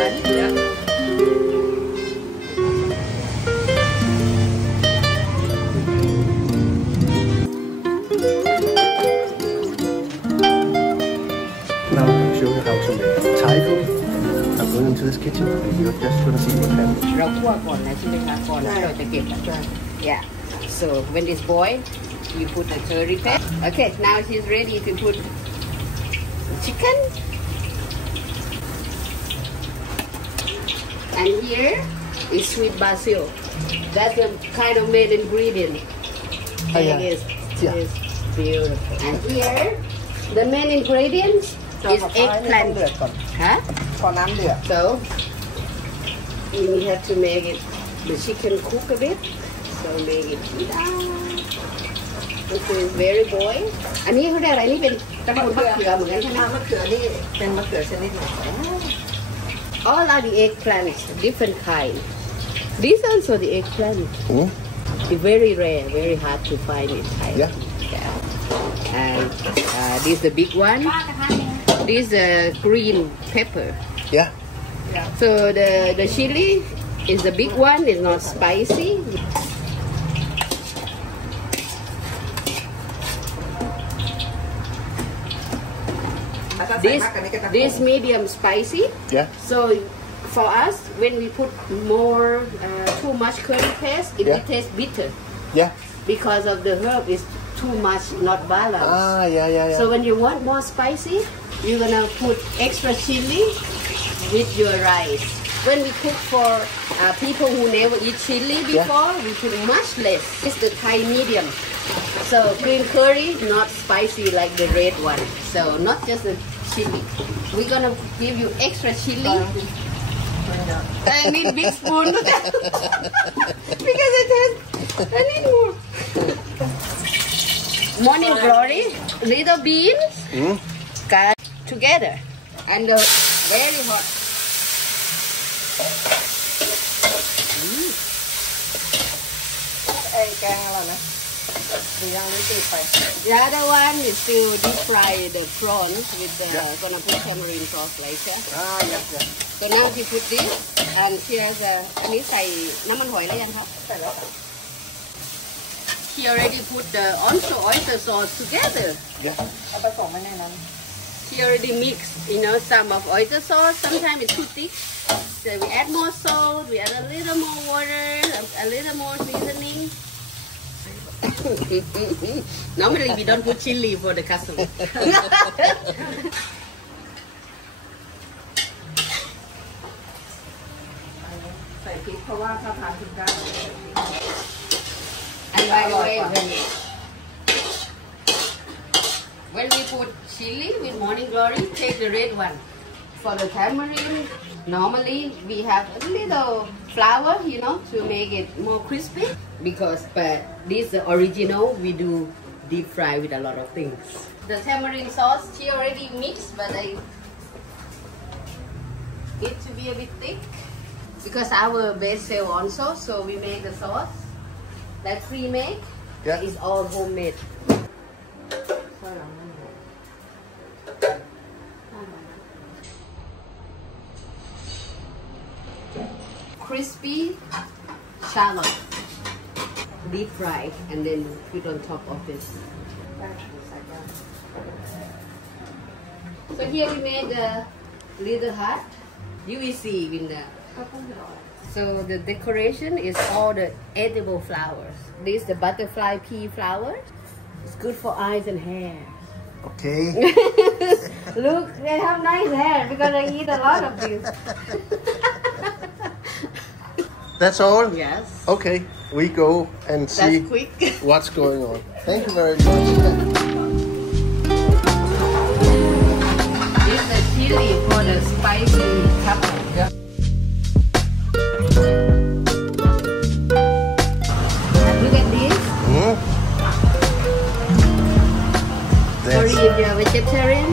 one. Yeah. Now I'm going to show you how to make Thai food. I'm going into this kitchen and you're just going to see what happens. เราคั่วก่อนนะใช่ไหมคะก่อนแล้วเราจะเก็บนะ Yeah. So when it's boiled, you put the curry paste. Okay, now she's ready to put chicken. And here is sweet basil. That's the kind of main ingredient. Oh, yeah. It is. Yeah. It's beautiful. And here, the main ingredients is eggplant. Huh? พอน้ำเดือด So you have to make it the chicken cook a bit. So make it this is very boiled. อันนี้เขาเรียกอะไรนี่เป็นตระกูลมะเขือเหมือนกันใช่ไหม มะเขือนี่เป็นมะเขือชนิดหนึ่ง All are the eggplants, different kind. These also the eggplant. It's very rare, very hard to find in Thai. Yeah. And this is the big one. This is green pepper. Yeah. So the chili is the big one. It's not spicy. This medium spicy. Yeah. So for us, when we put more too much curry paste, it will taste bitter Yeah. because of the herb is too much, not balanced. Ah, yeah. So when you want more spicy, you're gonna put extra chili with your rice. When we cook for people who never eat chili before, we put much less. It's the Thai medium. So green curry, not spicy like the red one. So not just the chili. We're gonna give you extra chili. I need big spoon because it has. I need more. Morning glory, little beans, cut together, and very hot. ไอ้แกงอะไรนะหรือยังไม่ติดไป The other one is to deep fry the prawns with the gonna put tamarind sauce later. yes. So now you put this, and here's อันนี้ใส่น้ำมันหอยแล้วยังครับ ใส่แล้ว He already put the also oyster sauce together. Yeah. เอาผสมไว้ในนั้น He already mixed, some of oyster sauce. Sometimes it's too thick. So we add more salt, we add a little more water, a little more seasoning. Normally we don't put chili for the customer. ใส่พริกเพราะว่าถ้าทานพริกได้ And by the way, when we put chili with morning glory, take the red one. For the tamarind, normally we have a little flour, to make it more crispy. But this the original, we do deep fry with a lot of things. The tamarind sauce, she already mixed, but I it to be a bit thick because our base sale also, so we make the sauce that pre-made. Is all homemade. Crispy shallot, deep fried, and then put on top of this. So here we made the little hut. You will see in the. So the decoration is all the edible flowers. This is the butterfly pea flower. It's good for eyes and hair. Okay. Look, they have nice hair because I eat a lot of this. That's all? Yes. Okay, we go and see That's quick. what's going on. Thank you very much. This is the chili for the spicy couple. Yeah. Look at this. Sorry if you're vegetarian.